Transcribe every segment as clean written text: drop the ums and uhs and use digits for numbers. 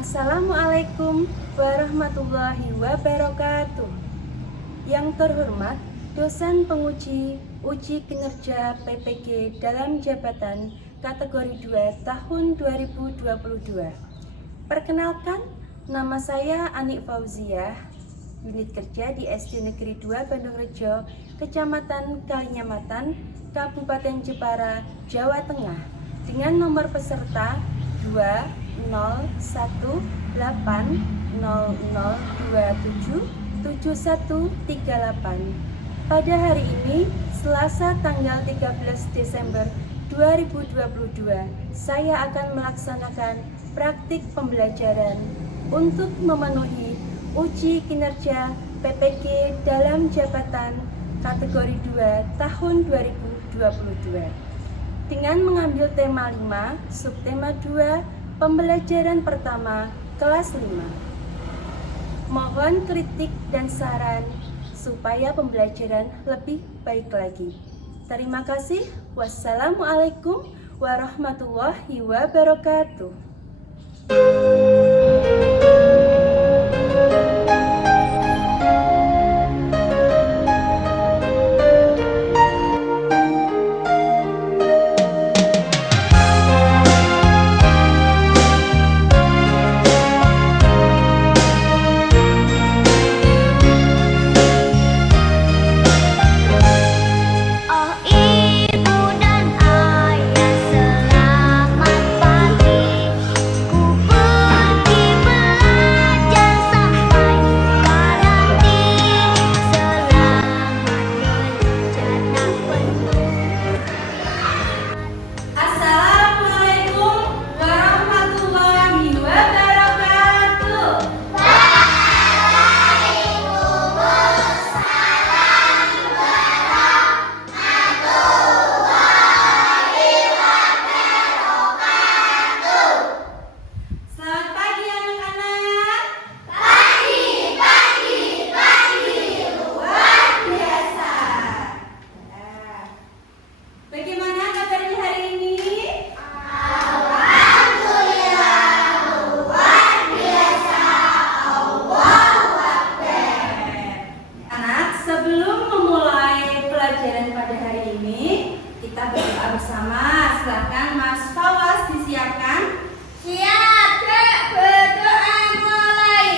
Assalamualaikum warahmatullahi wabarakatuh. Yang terhormat dosen penguji uji kinerja PPG dalam jabatan kategori 2 tahun 2022. Perkenalkan, nama saya Anik Fauziah, unit kerja di SD Negeri 2 Bandung Rejo, Kecamatan Kalinyamatan, Kabupaten Jepara, Jawa Tengah, dengan nomor peserta 2018000277138. Pada hari ini, Selasa tanggal 13 Desember 2022, saya akan melaksanakan praktik pembelajaran untuk memenuhi uji kinerja PPG dalam jabatan kategori 2 tahun 2022 dengan mengambil tema 5, subtema 2, pembelajaran pertama, kelas 5. Mohon kritik dan saran supaya pembelajaran lebih baik lagi. Terima kasih. Wassalamualaikum warahmatullahi wabarakatuh. Pada hari ini kita berdoa bersama. Silakan Mas Fawas disiapkan. Siap, Kak. Berdoa mulai.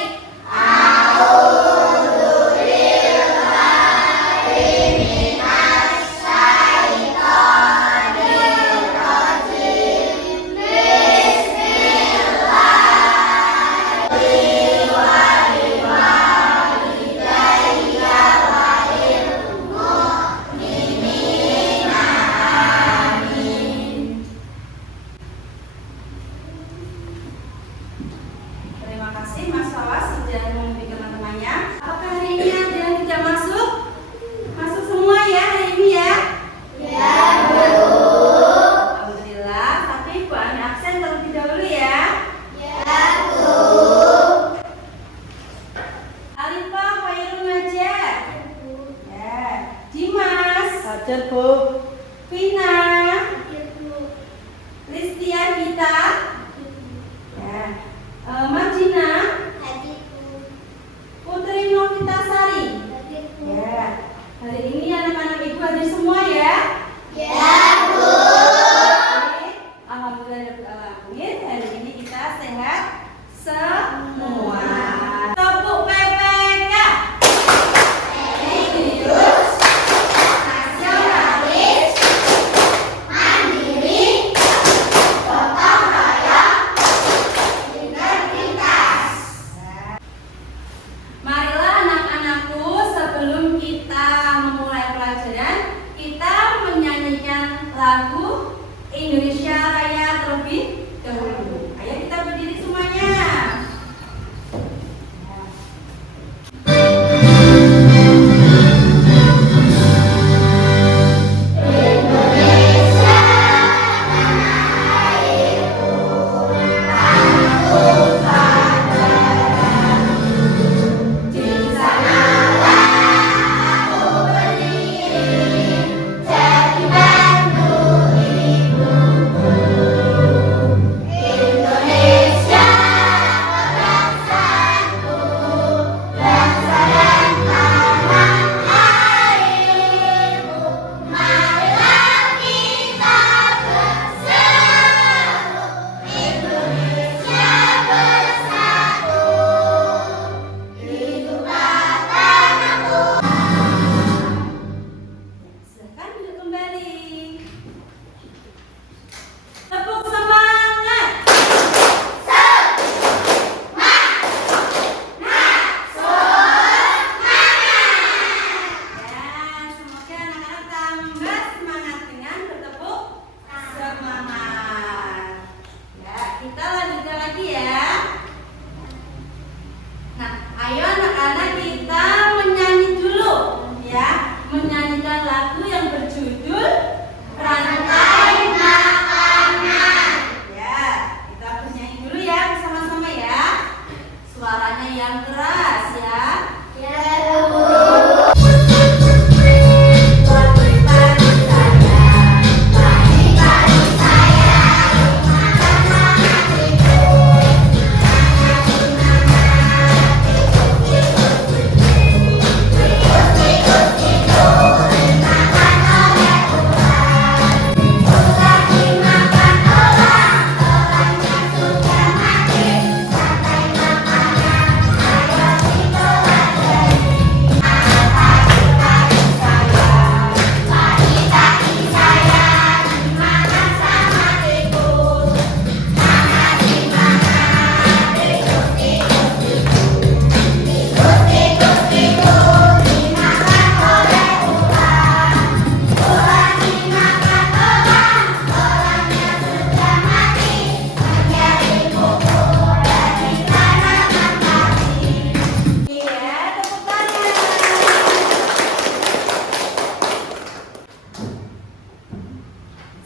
Terima kasih Mas Fawas sudah memimpin teman-temannya. Apakah hari ini ada yang tidak masuk? Masuk semua ya hari ini ya? Ya, Bu. Alhamdulillah, tapi Bu ambil absen terlebih dahulu ya. Ya, Bu. Alifah, Khairul Najah. Ya. Dimas. Hajar, Bu. Vina. Ya, Bu. Listia Gita. Ya. Marjina. Hadir, Bu. Putri Novitasari. Hadir, Bu. Ya. Hari ini anak-anak ibu hadir semua ya. Ya, Bu. Oke. Alhamdulillahirrahmanirrahim. Hari ini kita sehat semua. Tepuk PPK. Serius, nasionalis, Mandiri, gotong royong, integritas. Marilah anak-anakku, sebelum kita memulai pelajaran, kita menyanyikan lagu Indonesia Raya terlebih dahulu. Ayo kita berdiri semuanya. kita lanjutkan lagi ya. Nah, ayo anak-anak kita menyanyi dulu ya. Menyanyikan lagu yang berjudul Rantai Makanan. Ya, kita bernyanyi dulu ya bersama-sama ya. Suaranya yang keras ya. Ya, Bu.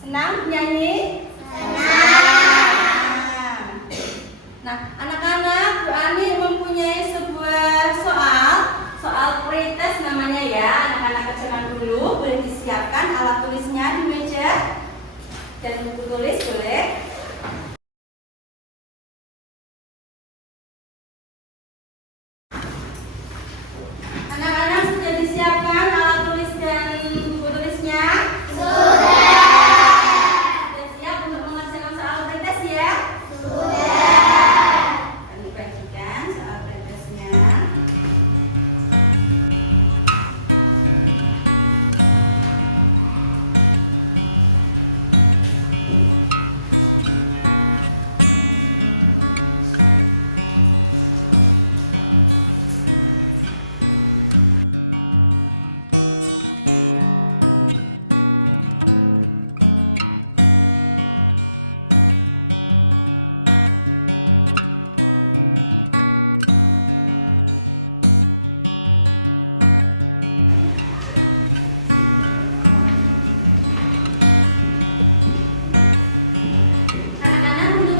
Senang nyanyi? Senang. Nah, anak-anak, Bu Ani mempunyai sebuah soal pretest namanya ya. Anak-anak kerjakan dulu, boleh disiapkan alat tulisnya di meja dan buku tulis boleh. Anak-anak sudah disiapkan alat tulis dan buku tulisnya?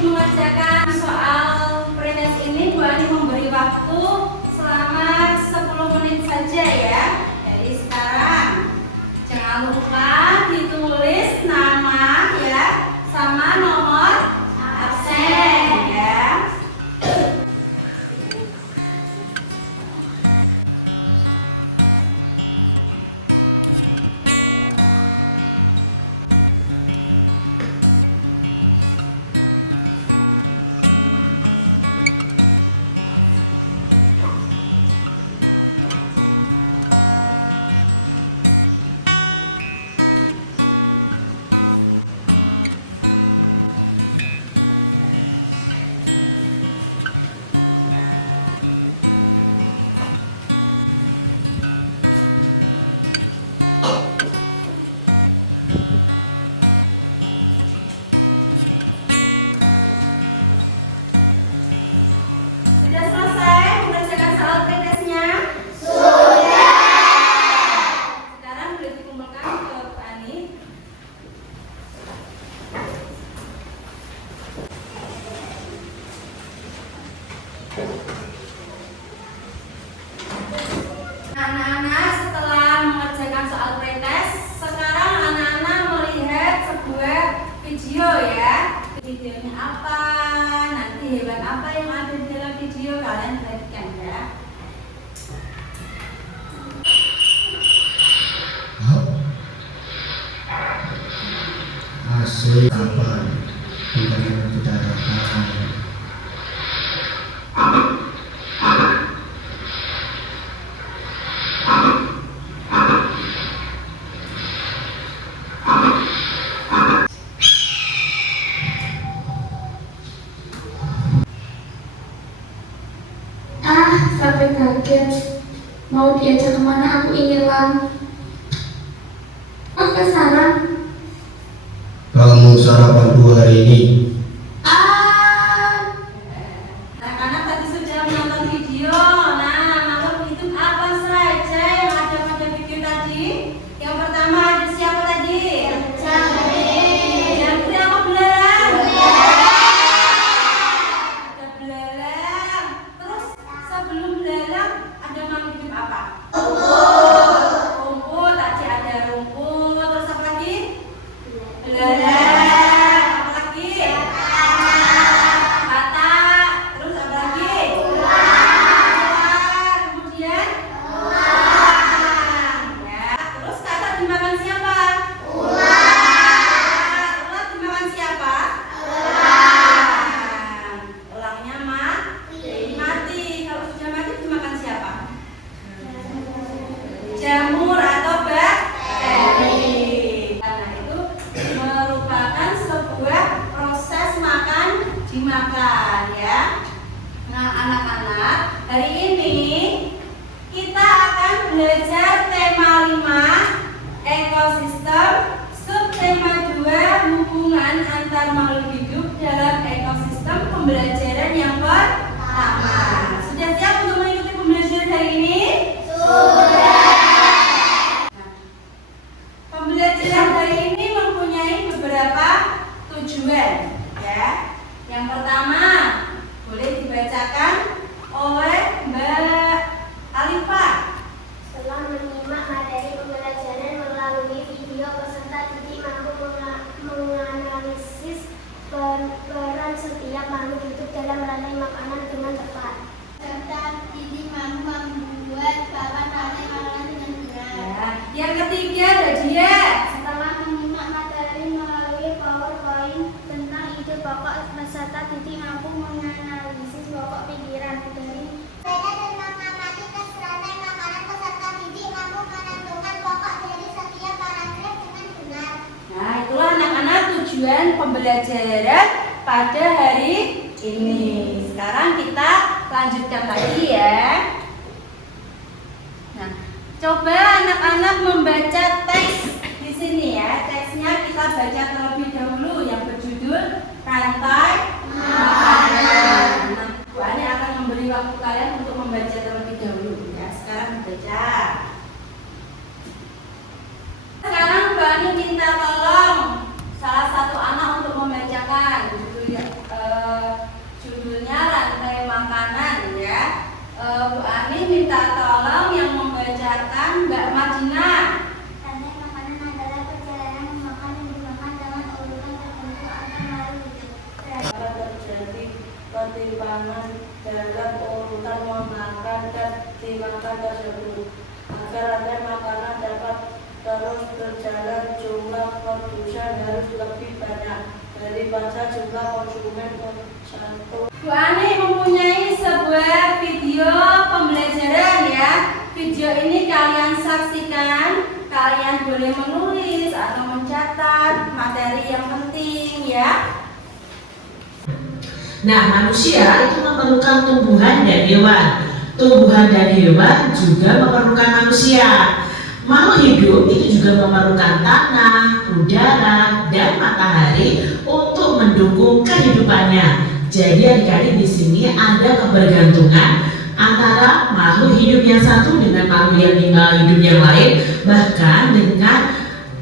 Mengerjakan soal pretest ini, Bu Ani memberi waktu selama 10 menit saja ya. Jadi sekarang jangan lupa ditulis nama ya sama nomor absen ya. Sudah selesai mengerjakan soal pretestnya? Sudah. Sekarang boleh dikumpulkan ke Bu Ani. Anak-anak setelah mengerjakan soal pretest, sekarang anak-anak melihat sebuah video ya. Videonya apa? Nanti hewan apa yang ada di dalam video, kalian perhatikan ya. Asli apa? Bukan yang kita harapkan. Sampai kaget. Mau diajak kemana aku hilang. Apa saran? Kamu sarapan dulu hari ini? Ah, dimakan ya. Nah anak-anak, hari ini kita akan belajar tema 5 ekosistem, subtema 2 hubungan antar makhluk hidup dalam ekosistem. Pembelajaran yang pertama. Sudah siap untuk mengikuti pembelajaran hari ini? Sudah. Pembelajaran hari ini mempunyai beberapa tujuan ya. Yang pertama, boleh dibacakan oleh Mbak Alifah. Setelah menyimak materi pembelajaran melalui video, peserta didik mampu menganalisis peran setiap makhluk hidup dalam rantai makanan dengan tepat. Peserta didik mampu membuat papan rantai makanan dengan benar. Ya. Yang ketiga, Nadia. Setelah menyimak materi melalui PowerPoint tentang ide pokok, peserta didik mampu menganalisis pokok pikiran dari beda dan mengamati tes rantai makanan. Peserta didik mampu menentukan pokok dari setiap paragraf dengan benar. Nah, itulah anak-anak tujuan pembelajaran pada hari ini. Sekarang kita lanjutkan lagi ya. Nah, coba anak-anak membaca teks di sini ya. Teksnya kita baca terlebih dahulu yang berjudul Rantai Makanan. Nah, Bu Ani akan memberi waktu kalian untuk membaca terlebih dahulu ya. Sekarang baca. Sekarang Bu Ani minta tolong salah satu anak untuk membacakan judulnya Rantai Makanan ya. Bu Ani minta tolong yang membacakan Mbak Madina. Rantai makanan adalah perjalanan memakan yang dimakan dengan urutan tertentu antar makhluk hidup. Terjadi ketimpangan dalam urutan memakan dan dimakan tersebut. Agar rantai makanan dapat terus berjalan, jumlah produsen harus lebih banyak daripada jumlah konsumen satu. Bu Ani mempunyai sebuah video pembelajaran ya. Video ini kalian saksikan, kalian boleh menulis atau mencatat materi yang penting ya. Nah, manusia itu memerlukan tumbuhan dan hewan. Tumbuhan dan hewan juga memerlukan manusia. Makhluk hidup itu juga memerlukan tanah, udara, dan matahari untuk mendukung kehidupannya. Jadi adik-adik di sini ada kebergantungan antara makhluk hidup yang satu dengan makhluk yang hidup yang lain, bahkan dengan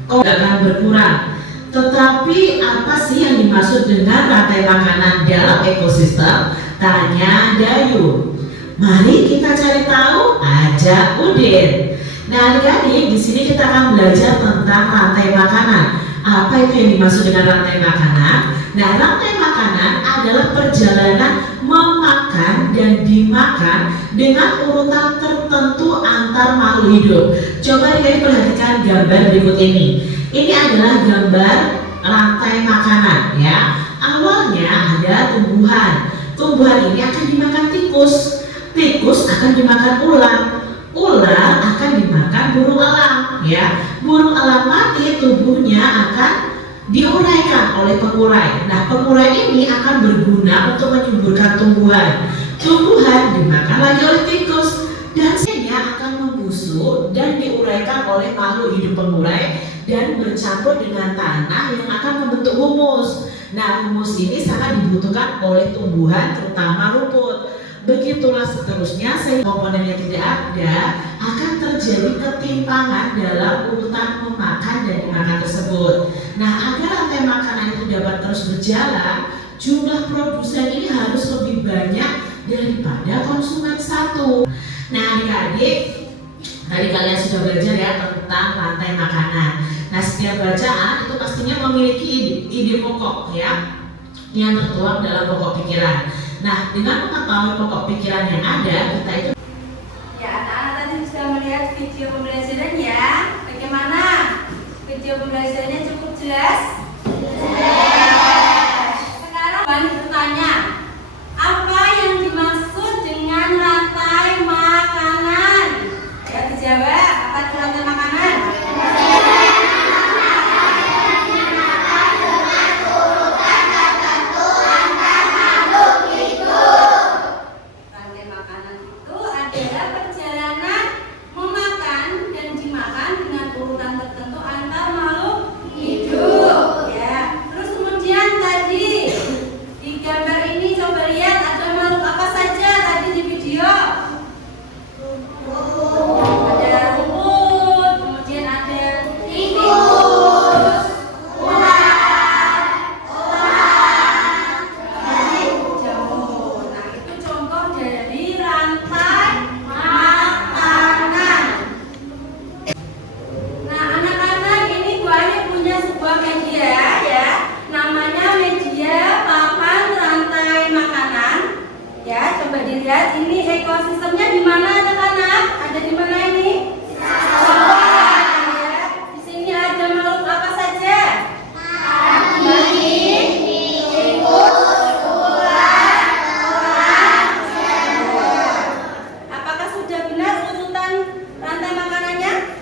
akan berkurang. Tetapi apa sih yang dimaksud dengan rantai makanan dalam ekosistem? Tanya Dayu. Mari kita cari tahu, ajak Udin. Nah adik-adik di sini kita akan belajar tentang rantai makanan. Apa itu yang dimaksud dengan rantai makanan? Nah rantai makanan adalah perjalanan memakan dan dimakan dengan urutan tertentu antar makhluk hidup. Coba adik-adik perhatikan gambar berikut ini. Ini adalah gambar rantai makanan ya. Awalnya ada tumbuhan. Tumbuhan ini akan dimakan tikus. Tikus akan dimakan ular. Ular akan dimakan burung elang ya. Burung elang mati, tubuhnya akan diuraikan oleh pengurai. Nah, pengurai ini akan berguna untuk menyuburkan tumbuhan. Tumbuhan dimakan lagi oleh tikus dan hasilnya akan membusuk dan diuraikan oleh makhluk hidup pengurai dan bercampur dengan tanah yang akan membentuk humus. Nah, humus ini sangat dibutuhkan oleh tumbuhan, terutama rumput. Begitulah seterusnya, sehingga komponen yang tidak ada akan terjadi ketimpangan dalam urutan memakan dan dimakan tersebut. Nah, agar rantai makanan itu dapat terus berjalan, jumlah produsen ini harus lebih banyak daripada konsumen satu. Nah, adik-adik, tadi kalian sudah belajar ya tentang rantai makanan. Nah, setiap bacaan itu pastinya memiliki ide pokok ya, yang tertuang dalam pokok pikiran. Nah, dengan mengetahui pokok pikiran yang ada, kita itu Ya, anak-anak tadi sudah melihat video pembelajaran ya. Bagaimana? Video pembelajarannya cukup jelas? Sekarang Bani bertanya, apa yang dimaksud dengan rantai makanan? Ya, dijawab. Apa itu rantai makanan? Makanan dengan urutan tertentu antar coba dilihat ini ekosistemnya di mana anak-anak? Ada di mana ini? Ya. Di sini ada makhluk apa saja? Apakah sudah benar urutan rantai makanannya?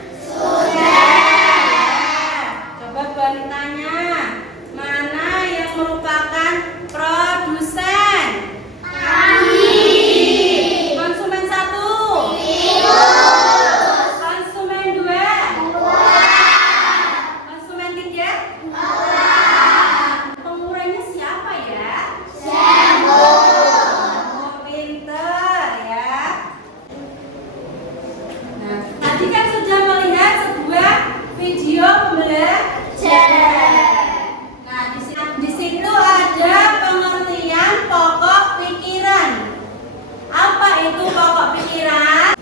Coba balik tanya, mana yang merupakan produsen? Konsumen 1, konsumen 2, konsumen 3, pengurangnya siapa ya? Oh, pinter ya. Nah, tadi kan sudah melihat sebuah video pembelajaran. Nah, di situ ada pengertian pokok pikiran. Apa itu pokok pikiran?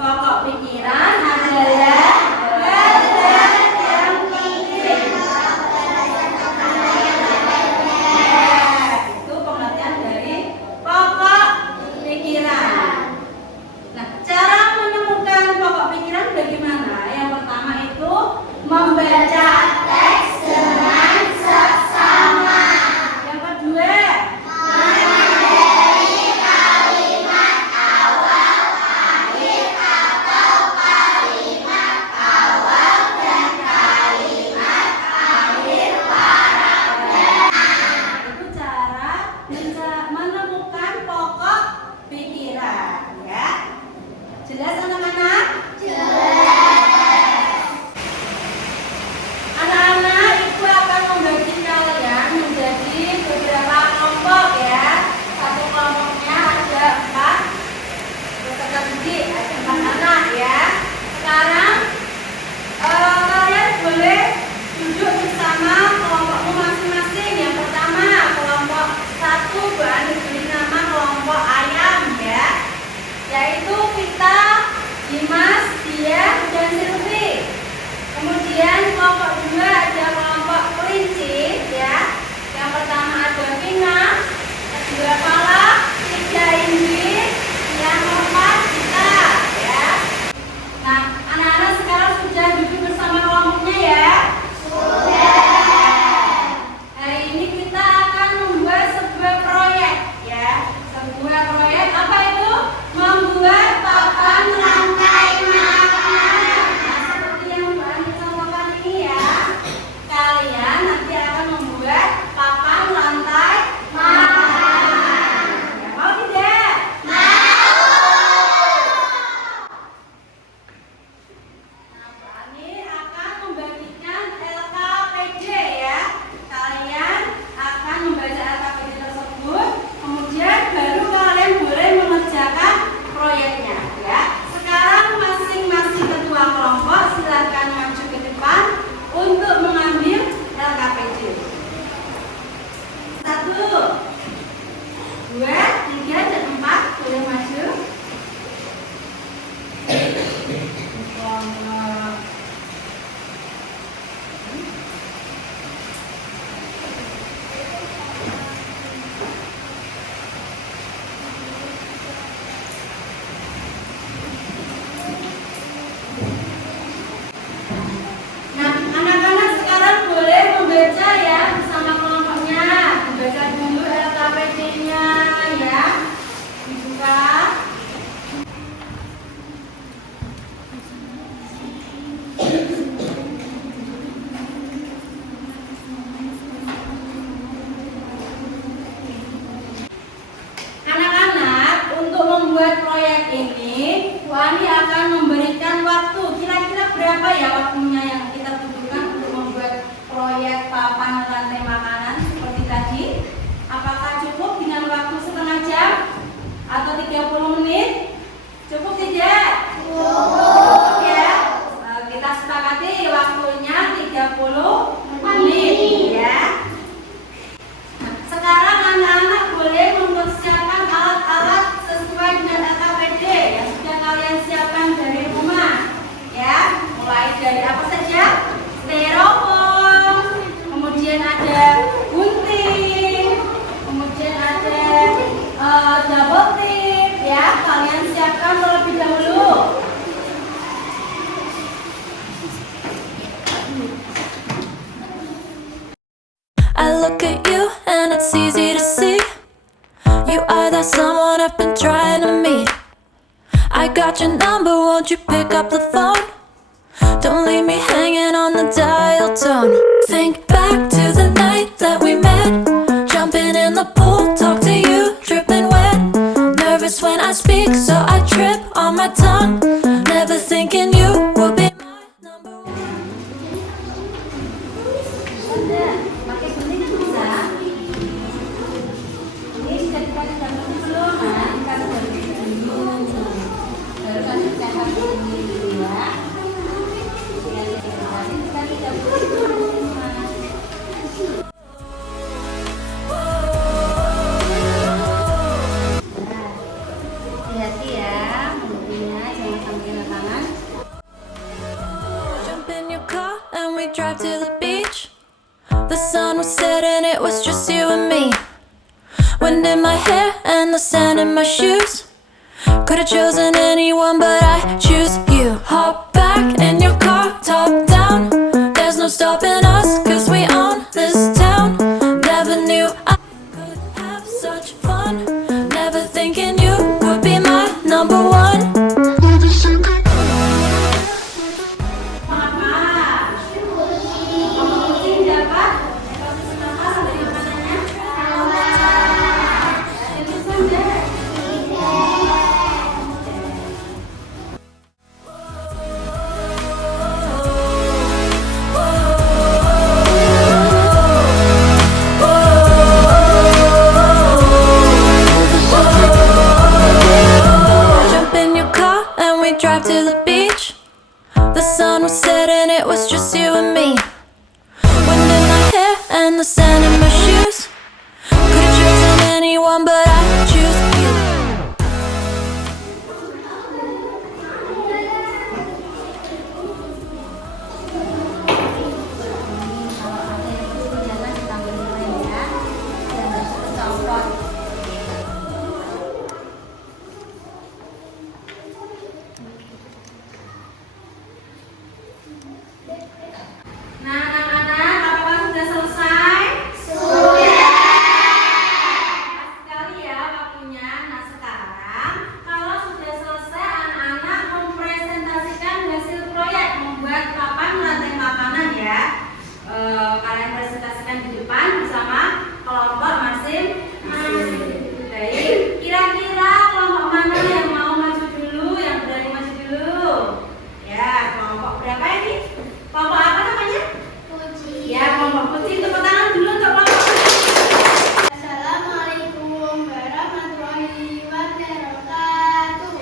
Pokok pikiran adalah badan yang penting. Itu pengertian dari pokok pikiran. Nah, cara menemukan pokok pikiran bagaimana? Yang pertama itu membaca teks dengan seksama. Yang kedua, mengenali kalimat awal, akhir, atau kalimat awal dan kalimat akhir paragraf. Itu cara menemukan pokok pikiran, ya. Jelas anak-anak? Anak-anak, ibu akan membagi kalian menjadi beberapa kelompok ya. Satu kelompoknya ada 4 peserta didik, ada 4 anak ya. Sekarang kalian boleh duduk bersama kelompokmu masing-masing. Yang pertama kelompok 1, Bu Ani beri nama kelompok ayam ya, yaitu Vita, Dimas, Dia, dan Silvi. Kemudian kelompok 2 ada kelompok kelinci ya. Yang pertama ada Vina, kedua Pala, 3 Indi, yang keempat Gita ya. Nah, anak-anak sekarang sudah duduk bersama kelompoknya ya? Hari ini kita akan membuat sebuah proyek ya. Sebuah proyek apa itu? Membuat papan rantai makanan. Nah, seperti yang Mbak Ani contohkan ini ya. Kalian nanti akan membuat papan rantai makanan. Ya, mau tidak? Nah, Mbak Ani akan membagikan LKPD ya. Kalian akan membaca LKPD tersebut, kemudian baru kalian boleh mengerjakan proyeknya ya. Sekarang masing-masing ketua kelompok silakan maju ke depan untuk mengambil LKPD. 1, 2, 3, dan 4 boleh maju. Nah, anak-anak sekarang boleh membaca ya bersama kelompoknya. Dibaca dulu LKPD-nya ya. Dibuka. Anak-anak, untuk membuat proyek ini, Wani akan memberikan waktu. Kira-kira berapa ya waktunya yang kita butuhkan untuk membuat proyek papan rantai makanan seperti tadi? Apakah cukup dengan waktu setengah jam atau 30 menit? Cukup tidak? Cukup ya. Kita sepakati waktunya 30 menit ya. Nah, sekarang anak-anak boleh mempersiapkan alat-alat sesuai dengan LKPD yang sudah kalian siapkan dari rumah ya. Mulai dari apa saja? Styrofoam, kemudian ada got someone I've been trying to meet. I got your number, won't you pick up the phone? Don't leave me hanging on the dial tone. Think back to the night that we met. Jumping in the pool, talk to you, dripping wet. Nervous when I speak, so I trip on my tongue. Never thinking you would be my number one. Pakai gunting bisa. Ini sudah dikasih gambar belum? Nah, dikasih gambar dulu. Baru kasih gambar dulu ya. Nanti dikasih gambar dulu. Hati-hati ya, mulutnya jangan sampai kena tangan. Jump in your car and we drive to the beach. The sun was setting, it was just you and me. Wind in my hair and the sand in my shoes. Could've chosen anyone, but I choose you. Hop back in your car, top down. There's no stopping us, cause we own this town. Never knew I could have such fun. Never thinking you would be my number one. Jump in your car and we drive to the beach. The sun was setting, it was just you and me. Wind in my hair and the sand in my shoes. Could've chosen anyone, but I choose you. Kalau ada yang kesulitan ditambah nilai ya. Biar nggak cepet copot. Nah, anak-anak, apakah sudah selesai? Sudah. Pas sekali ya waktunya. Nah, sekarang kalau sudah selesai, anak-anak mempresentasikan hasil proyek membuat papan rantai makanan ya. Kalian presentasikan di depan bersama kelompok masing-masing. Baik, kira-kira kelompok mana yang mau maju dulu, yang berani maju dulu? Ya, kelompok berapa ini? Kelompok apa namanya? Ya, kelompok kucing. Tepuk tangan dulu untuk kelompok kucing. Assalamualaikum warahmatullahi wabarakatuh.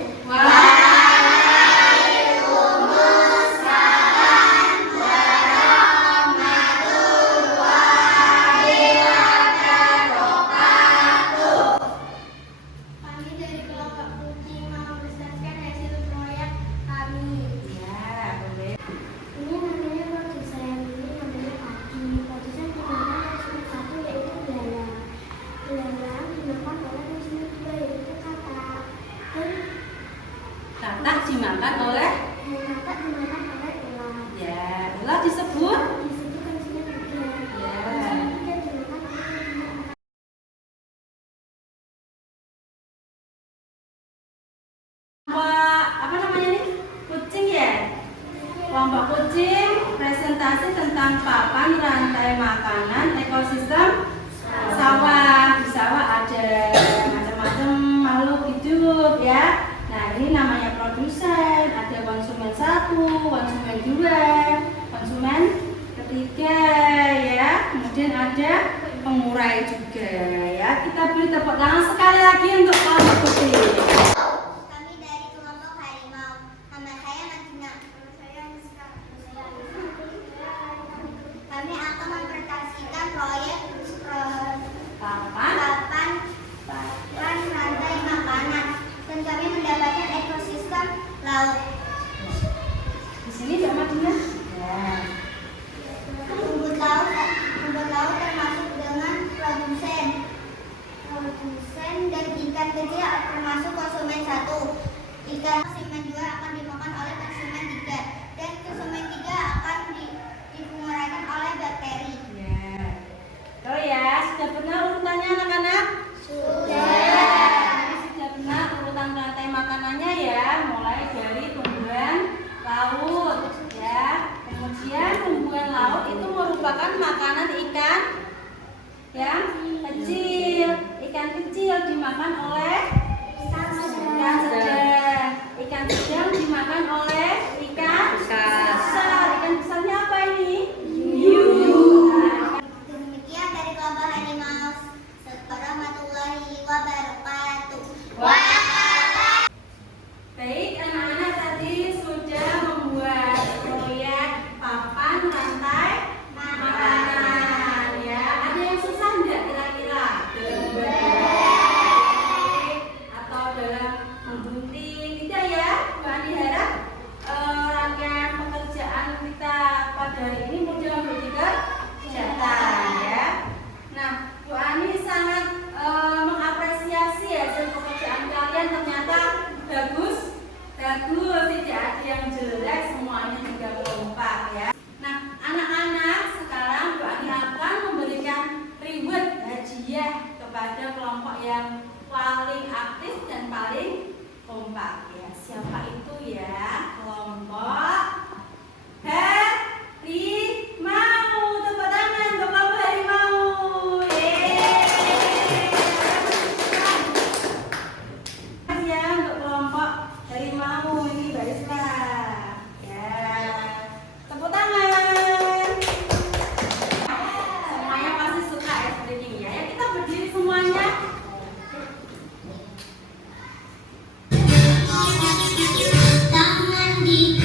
Kami dari kelompok kucing mau mempresentasikan hasil proyek kami. Ya, boleh. Ini namanya produsen, ini namanya Aki. Produsen digunakan instrumen satu yaitu belalang. Belalang dimakan oleh instrumen dua yaitu katak. Katak dimakan oleh Dan katak dimakan oleh ular. ya, ular disebut Disebut instrumen tiga. ya. Instrumen tiga dimakan oleh binatang. Kelompok apa namanya nih? Kucing ya. Kelompok kucing presentasi tentang papan rantai makanan ekosistem sawah. Di sawah ada macam-macam makhluk hidup ya. Nah, ini namanya produsen. Ada konsumen satu, konsumen dua, konsumen ketiga ya. Kemudian ada pengurai juga ya. Kita beri tepuk tangan sekali lagi untuk kelompok kucing. Kami dari kelompok harimau. Nama saya Najina. Nama saya Niska. Kami akan mempresentasikan proyek Papan papan rantai makanan dan kami mendapatkan ekosistem laut. di sini Mbak Madina. Ya. Rumput laut termasuk dengan produsen dan ikan kecil termasuk konsumen satu. Ikan konsumen dua akan dimakan oleh konsumen tiga dan konsumen tiga akan dipenguraikan oleh bakteri. Ya. Oh ya, sudah benar urutannya anak-anak? Sudah. dimakan oleh ikan sedang. Ikan sedang dimakan oleh ikan besar. Ikan besarnya apa ini? Hiu. Demikian dari kelompok Animals. Warahmatullahi wabarakatuh. Baik, anak-anak tadi sudah membuat proyek papan rantai makanan ya. Ada yang susah enggak kira-kira? Dalam membuat atau dalam menggunting? Tidak ya? Bu Ani harap rangkaian pekerjaan kita pada hari ini mudah untuk dikerjakan ya. Nah, Bu Ani sangat mengapresiasi hasil pekerjaan kalian, ternyata bagus, tidak ada yang jelek, semuanya juga kompak ya. Nah, anak-anak, sekarang Bu Ani akan memberikan reward hadiah kepada kelompok yang paling aktif dan paling kompak ya. Siapa itu ya? Kelompok harimau. Tepuk tangan untuk kelompok harimau. Ya, untuk kelompok harimau ini baiklah ya. Tepuk tangan. Semuanya pasti suka ya seperti ini ya. Ya, kita berdiri semuanya. Tangan di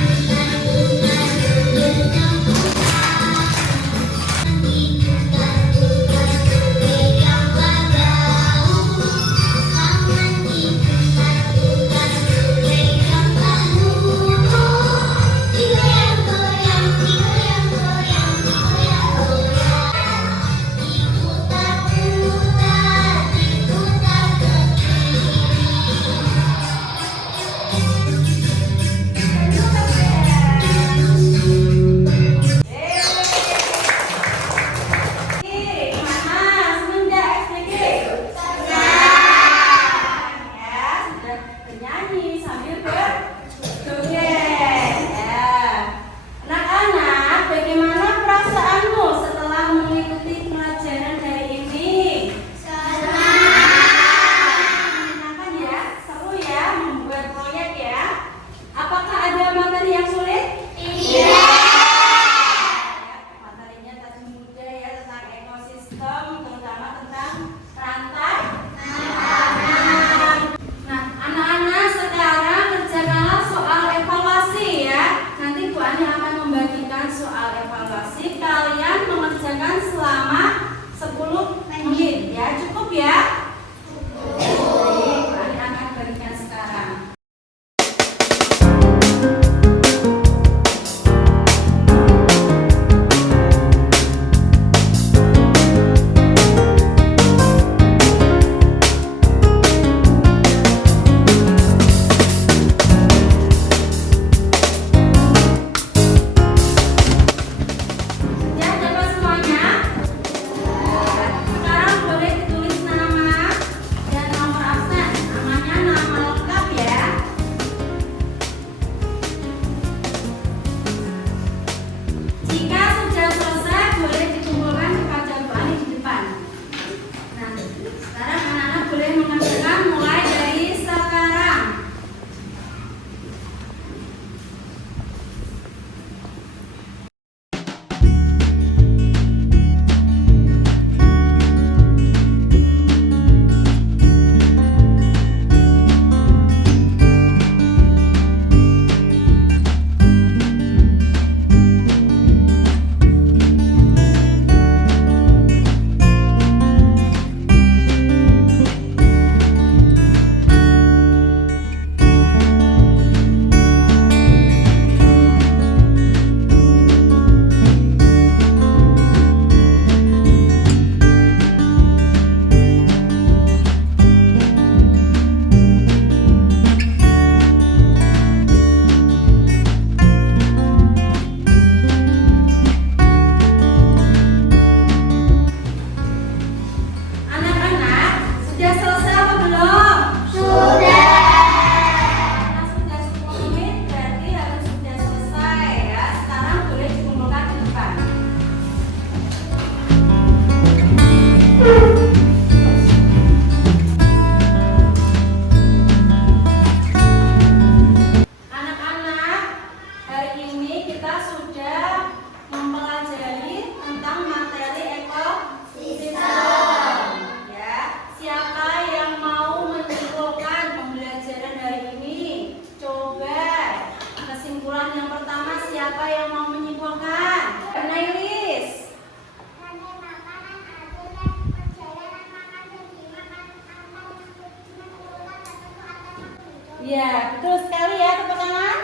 Iya, betul sekali ya, tepuk tangan.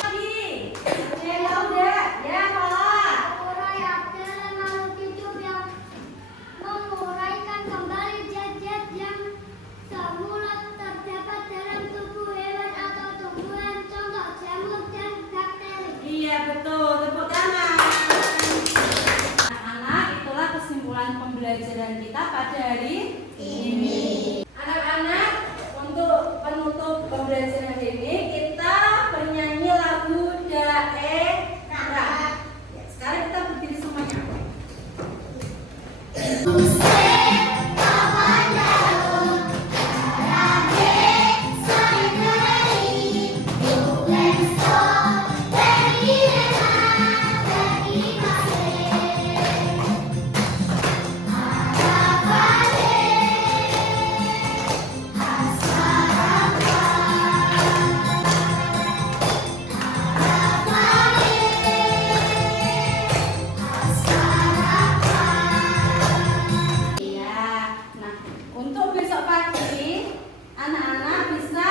Lagi. Ada yang tahu enggak? Ya, Paula. Urai adalah makhluk hidup yang menguraikan kembali zat-zat yang semula terdapat dalam tubuh hewan atau tumbuhan, contoh jamur dan bakteri. Iya, betul. Tepuk tangan. Anak-anak, itulah kesimpulan pembelajaran kita pada hari ini. Anak-anak, untuk penutup pembelajaran ini kita bernyanyi lagu daerah. Ya, sekarang kita berdiri semuanya. Iya. Nah, untuk besok pagi anak-anak bisa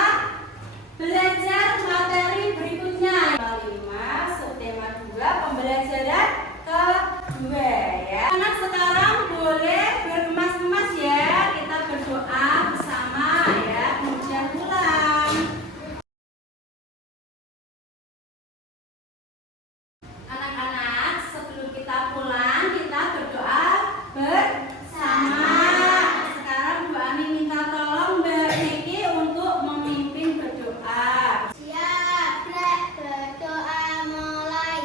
belajar materi berikutnya. 5, subtema 2, pembelajaran kedua ya. Anak sekarang boleh berkemas-kemas ya. Kita berdoa bersama ya, kemudian pulang. Anak-anak, sebelum kita pulang, kita berdoa bersama. Sekarang Bu Ani minta tolong Mbak Niki untuk memimpin berdoa. Siap, Brek, berdoa mulai.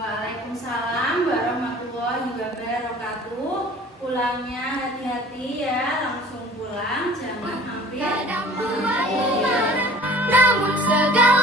Waalaikumsalam warahmatullahi wabarakatuh. Pulangnya hati-hati ya, langsung pulang, jangan hampir. Namun segala